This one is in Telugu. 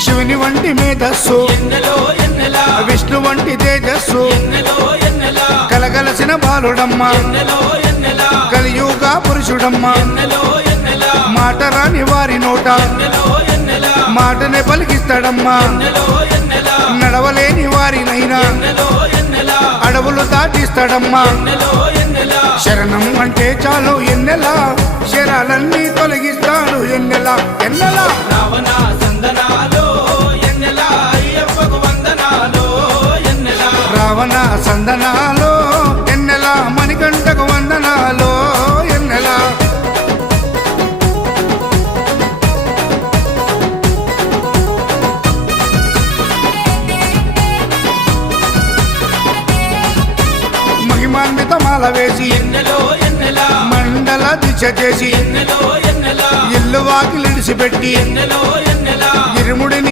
శివుని వంటి మేధస్సు విష్ణు వంటి తేజస్సు కలగలసిన బాలుడమ్మ కలియుగ పురుషుడమ్మ మాట రాని వారి నోట మాటనే పలికిస్తాడమ్మా నడవలేని వారినైనా అడవులు దాటిస్తాడమ్మా శరణం అంటే చాలు ఎన్నెలా శరాలన్నీ తొలగిస్తాడు ఎన్నెలా ఎన్నెలా రావణ సందనాలో ఎన్నెలా అయ్యప్పకు వందనాలో ఎన్నెలా రావణ సందనాలో ఎన్నెలా మణికంఠకు వందనాలో ఎన్నెలా మహిమాన్విత మాల వేసి ఎన్నెలో ఎన్నెలా మండల దిశ చేసి ఎన్నెలో ఎన్నెలా ఇల్లు వాకిలిడిసిపెట్టి ఎన్నెలో ఎన్నెలా ఇరుముడిని